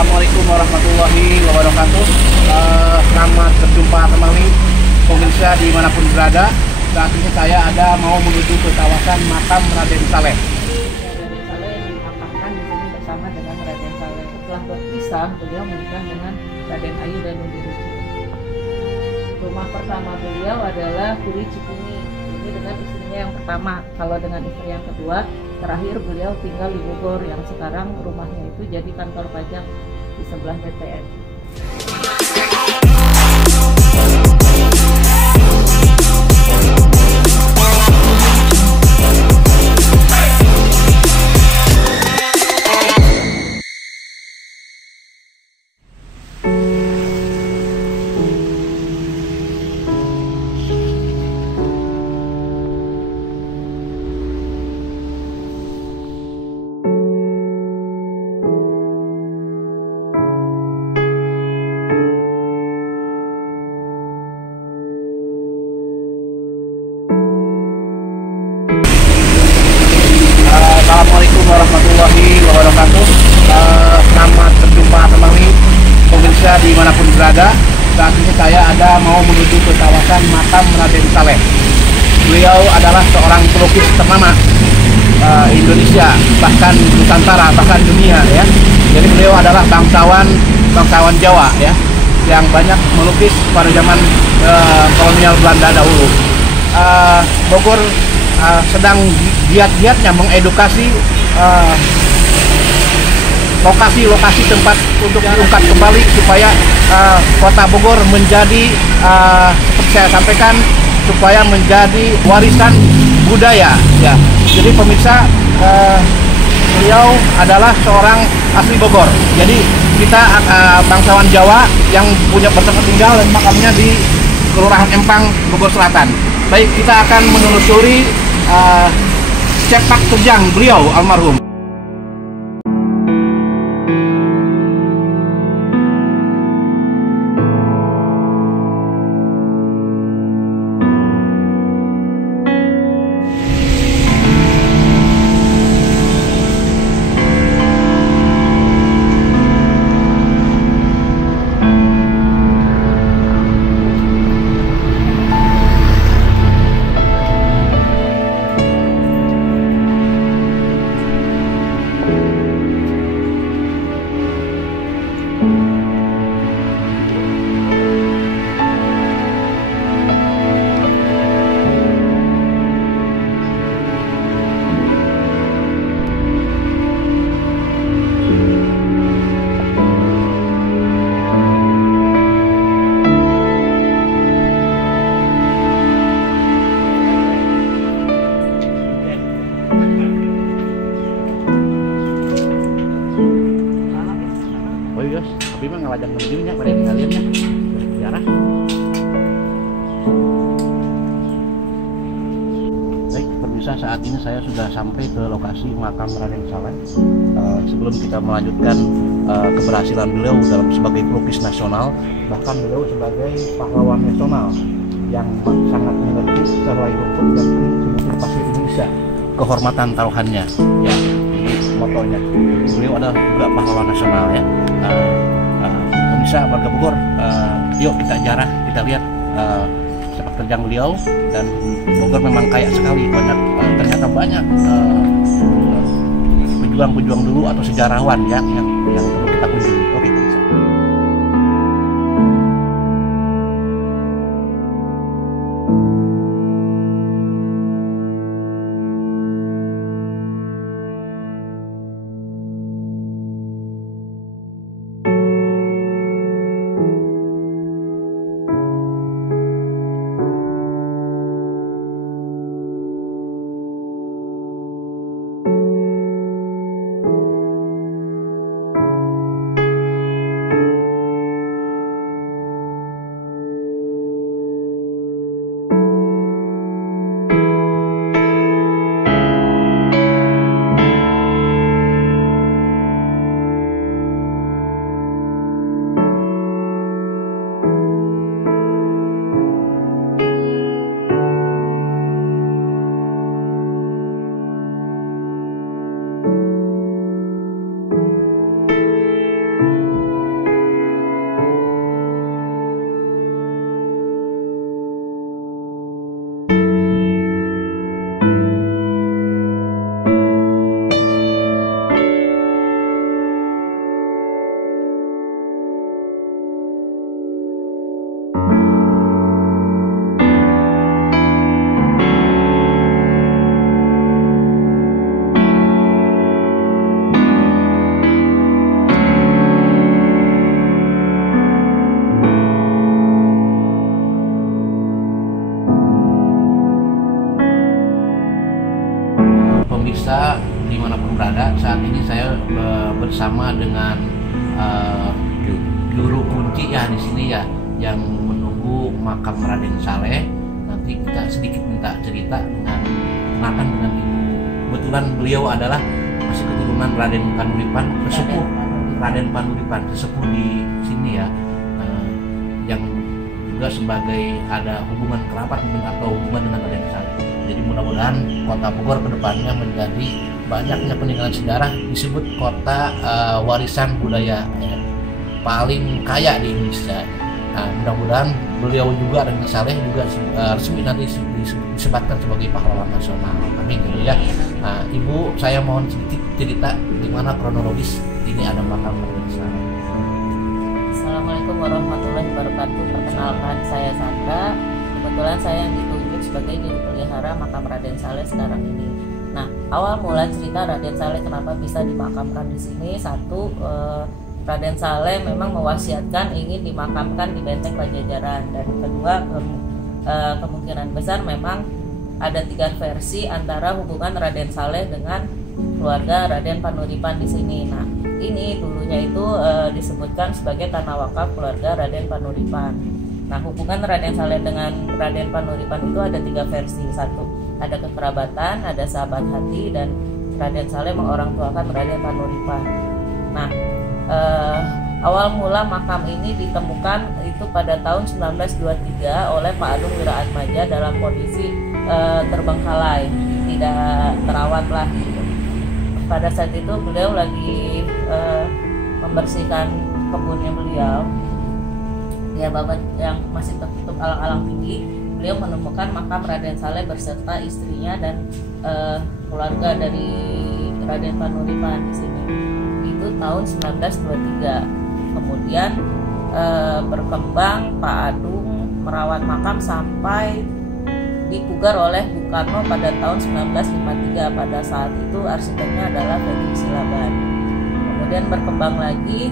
Assalamualaikum warahmatullahi wabarakatuh. Selamat berjumpa kembali pemirsa dimanapun berada. Saat ini saya mau menuju ke kawasan makam Raden Saleh. Raden Saleh dimakamkan di sini bersama dengan Raden Saleh. Setelah berpisah, beliau menikah dengan Raden Ayu dan Nuni Ruci. Rumah pertama beliau adalah Puri Cikini. Ini dengan istrinya yang pertama. Kalau dengan istri yang kedua, terakhir beliau tinggal di Bogor, yang sekarang rumahnya itu jadi kantor pajak di sebelah BTN. Assalamualaikum warahmatullahi wabarakatuh. Selamat berjumpa kembali pemirsa dimanapun berada. Saat ini saya mau menuju ke kawasan makam Raden Saleh. Beliau adalah seorang pelukis ternama Indonesia, bahkan Nusantara, bahkan dunia ya. Jadi beliau adalah bangsawan Jawa ya, yang banyak melukis pada zaman kolonial Belanda dahulu. Bogor sedang giat-giatnya mengedukasi lokasi-lokasi tempat untuk diungkap kembali supaya kota Bogor menjadi seperti saya sampaikan, supaya menjadi warisan budaya ya. Jadi pemirsa, beliau adalah seorang asli Bogor. Jadi kita bangsawan Jawa yang punya tempat tinggal dan makamnya di Kelurahan Empang, Bogor Selatan. Baik, kita akan menelusuri sepak terjang beliau almarhum. Tapi mah ngelajak menujunya pada kaliannya sejarah. Baik pemirsa, saat ini saya sudah sampai ke lokasi makam Raden Saleh. Sebelum kita melanjutkan keberhasilan beliau sebagai pelukis nasional, bahkan beliau sebagai pahlawan nasional yang sangat mengerti serai rumput dan seluruh pasir Indonesia, kehormatan taruhannya ya, ini motonya. Beliau adalah juga pahlawan nasional ya. Pemirsa warga Bogor, yuk kita jarah, kita lihat sepak terjang beliau. Dan Bogor memang kaya sekali, ternyata banyak pejuang-pejuang dulu atau sejarawan ya, yang perlu kita kunjungi. Oke pemirsa. bersama dengan juru kunci ya di sini ya yang menunggu makam Raden Saleh. Nanti kita sedikit minta cerita dengan kenalkan dengan ibu. Kebetulan beliau adalah masih keturunan Raden Panuripan, sesepuh Raden Panuripan, sesepuh di sini ya, yang juga sebagai ada hubungan kerabat atau hubungan dengan Raden Saleh. Jadi mudah-mudahan kota Bogor kedepannya menjadi banyaknya peninggalan sejarah, disebut kota warisan budaya paling kaya di Indonesia. Nah, mudah-mudahan beliau juga dan Saleh juga resmi nanti disebatkan sebagai pahlawan nasional. Amin ya. Nah, Ibu, saya mohon sedikit cerita di mana kronologis ini ada makam Raden Saleh. Assalamualaikum warahmatullahi wabarakatuh. Perkenalkan, saya Sandra. Kebetulan saya yang ditunjuk sebagai juru pelihara makam Raden Saleh sekarang ini. Nah, awal mula cerita Raden Saleh kenapa bisa dimakamkan di sini, satu, Raden Saleh memang mewasiatkan ingin dimakamkan di Benteng Pajajaran, dan kedua, kemungkinan besar memang ada 3 versi antara hubungan Raden Saleh dengan keluarga Raden Panuripan di sini. Nah, ini dulunya itu disebutkan sebagai tanah wakaf keluarga Raden Panuripan. Nah, hubungan Raden Saleh dengan Raden Panuripan itu ada 3 versi. Satu, ada kekerabatan, ada sahabat hati, dan Raden Saleh mengorangtuakan Raden Panuripan. Nah, awal mula makam ini ditemukan itu pada tahun 1923 oleh Pak Agung Wiraatmaja dalam kondisi terbengkalai, tidak terawat lah gitu. Pada saat itu beliau lagi membersihkan kebunnya beliau, ya babat yang masih tertutup alang-alang tinggi. Beliau menemukan makam Raden Saleh berserta istrinya dan keluarga dari Raden Panuripan di sini. Itu tahun 1923. Kemudian berkembang, Pak Adung merawat makam sampai dipugar oleh Bung Karno pada tahun 1953. Pada saat itu arsiteknya adalah Fredrik Silaban. Kemudian berkembang lagi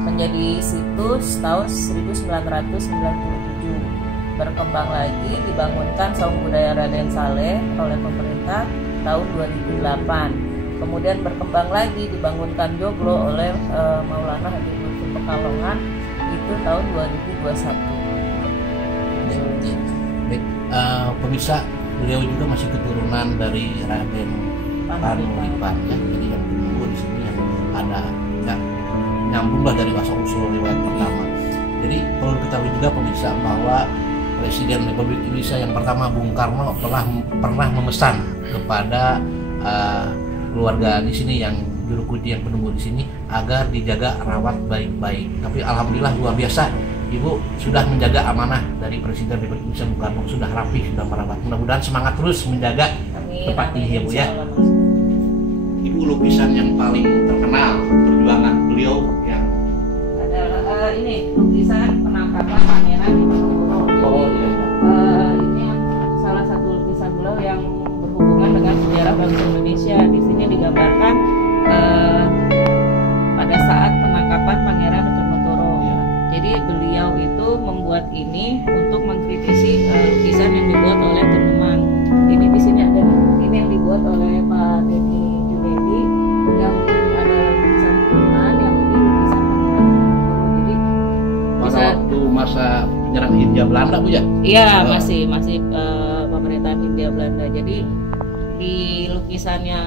menjadi situs tahun 1997. Berkembang lagi, dibangunkan Saung Budaya Raden Saleh oleh pemerintah tahun 2008. Kemudian berkembang lagi, dibangunkan joglo oleh Maulana Habib Lutfi Pekalongan itu tahun 2021. Baik, pemirsa, beliau juga masih keturunan dari Raden Panuripan ya. Jadi yang menunggu di sini yang ada nyambung lah dari asal usul riwayat pertama. Jadi perlu diketahui juga pemirsa bahwa Presiden Republik Indonesia yang pertama Bung Karno pernah memesan kepada keluarga di sini yang juru kunci yang penunggu di sini agar dijaga rawat baik-baik. Tapi alhamdulillah luar biasa, Ibu sudah menjaga amanah dari Presiden Republik Indonesia Bung Karno, sudah rapi, sudah merawat. Mudah-mudahan semangat terus menjaga tempat ini ya Bu ya. Ibu, lukisan yang paling terkenal perjuangan beliau yang adalah ini lukisan penangkapan Pangeran Diponegoro. Oh iya. Ini yang salah satu lukisan beliau yang berhubungan dengan sejarah bangsa Indonesia. Di sini digambarkan pada saat penangkapan Pangeran Diponegoro. Ya. Jadi beliau itu membuat ini untuk mengkritisi lukisan yang dibuat oleh Tenuman. Ini di sini ada ini yang dibuat oleh Pak Denny Junedi, yang ini adalah lukisan Tenuman, yang ini lukisan Pangeran Diponegoro. Jadi pada waktu masa penyerang Hindia Belanda Bu ya? Iya, masih pemerintahan Hindia Belanda. Jadi di lukisannya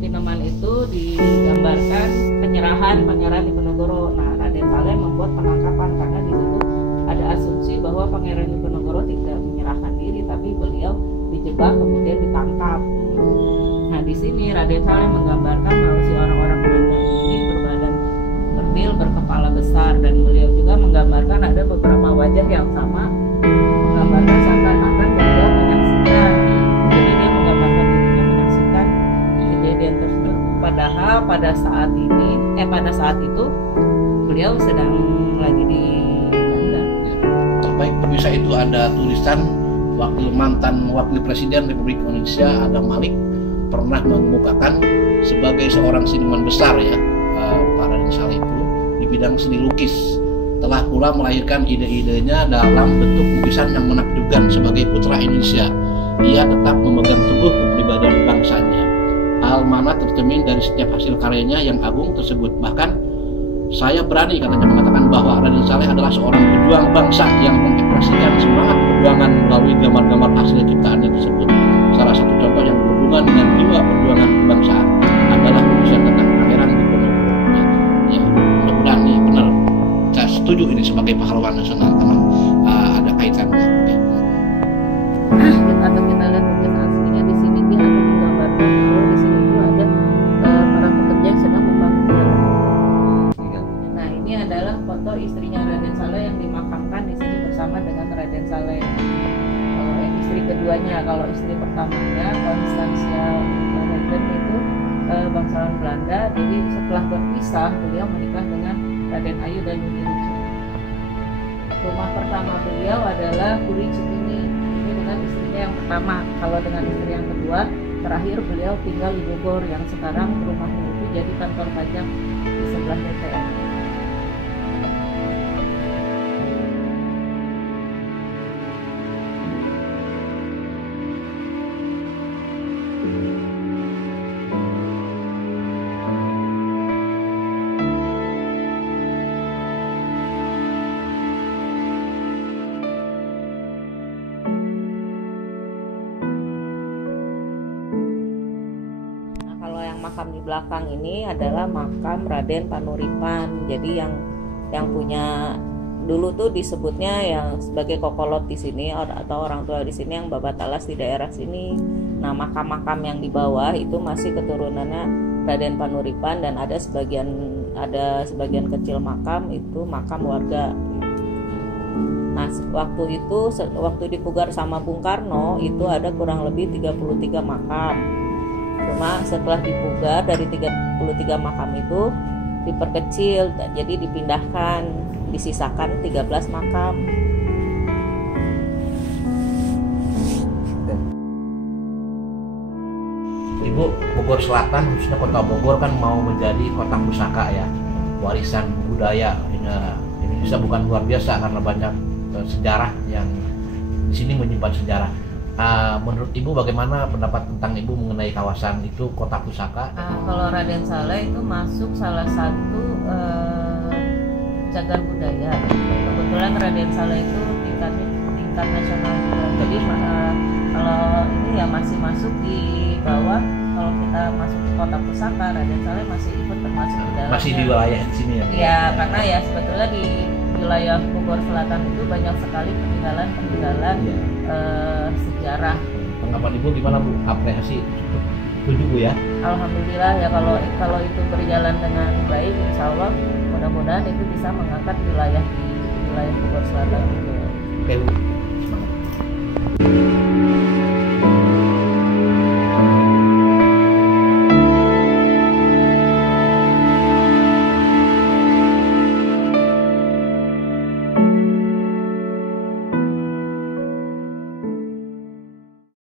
Pineman itu digambarkan penyerahan Pangeran Diponegoro. Nah, Raden Saleh membuat penangkapan karena di situ ada asumsi bahwa Pangeran Diponegoro tidak menyerahkan diri, tapi beliau dijebak kemudian ditangkap. Nah, di sini Raden Saleh menggambarkan bahwa si orang-orang Belanda ini berbadan kerdil, berkepala besar, dan beliau juga menggambarkan ada beberapa wajah yang sama, menggambarkan seakan-akan beliau menyaksikan. Jadi dia menggambarkan dirinya menyaksikan kejadian tersebut. Padahal pada saat itu beliau sedang lagi di Belanda. Terbaik pemirsa, itu ada tulisan mantan wakil presiden Republik Indonesia Adam Malik pernah mengemukakan sebagai seorang seniman besar ya, Pak Raden Saleh itu di bidang seni lukis, telah pula melahirkan ide-idenya dalam bentuk lukisan yang menakjubkan. Sebagai putra Indonesia, ia tetap memegang teguh kepribadian bangsanya. al-mana tercermin dari setiap hasil karyanya yang agung tersebut. Bahkan saya berani katanya mengatakan bahwa Raden Saleh adalah seorang pejuang bangsa yang mengekspresikan semangat perjuangan melalui gambar-gambar hasil ciptaannya tersebut. Salah satu contoh yang berhubungan dengan jiwa perjuangan kebangsaan adalah lukisan tentang Pangeran Diponegoro. Ya, mudah-mudahan nih benar. Saya setuju ini sebagai pahlawan nasional karena ada kaitannya. Atau kita lihat lukisan aslinya di sini dia ada menggambarkan bahwa di sini itu ada para pekerja yang sedang membangun jalan. Nah, ini adalah foto istrinya Raden Saleh yang dimakamkan di sini bersama dengan Raden Saleh. Yang istri keduanya, kalau istri pertamanya Constantia Raden itu bangsawan Belanda. Jadi setelah berpisah beliau menikah dengan Raden Ayu dan Nuni Ruci. Rumah pertama beliau adalah Puri Cikini. Ini dengan istrinya yang pertama. Kalau dengan istri yang kedua, terakhir beliau tinggal di Bogor yang sekarang rumahnya itu jadi kantor pajak di sebelahnya TNI. Makam di belakang ini adalah makam Raden Panuripan. Jadi yang punya dulu tuh disebutnya yang sebagai kokolot di sini atau orang tua di sini yang babat alas di daerah sini. Nah, makam-makam yang di bawah itu masih keturunannya Raden Panuripan dan ada sebagian kecil makam itu makam warga. Nah, waktu dipugar sama Bung Karno itu ada kurang lebih 33 makam. Cuma setelah dipugar dari 33 makam itu diperkecil, jadi dipindahkan, disisakan 13 makam. Ibu, Bogor Selatan khususnya kota Bogor kan mau menjadi kota pusaka ya, warisan budaya. Indonesia bukan luar biasa karena banyak sejarah yang di sini menyimpan sejarah. Menurut Ibu bagaimana pendapat tentang Ibu mengenai kawasan itu kota pusaka? Kalau Raden Saleh itu masuk salah satu cagar budaya. Kebetulan Raden Saleh itu tingkat nasional juga. Jadi kalau ini ya masih masuk di bawah. Kalau kita masuk ke kota pusaka, Raden Saleh masih ikut termasuk di dalamnya. Masih di wilayah di sini ya? Iya, karena ya sebetulnya di wilayah Bogor Selatan itu banyak sekali peninggalan sejarah. Tanggapan Ibu gimana Bu? Apresiasi setuju Bu ya? Alhamdulillah ya, kalau itu berjalan dengan baik, insya Allah mudah-mudahan itu bisa mengangkat wilayah Bogor Selatan. Oke Bu, semangat.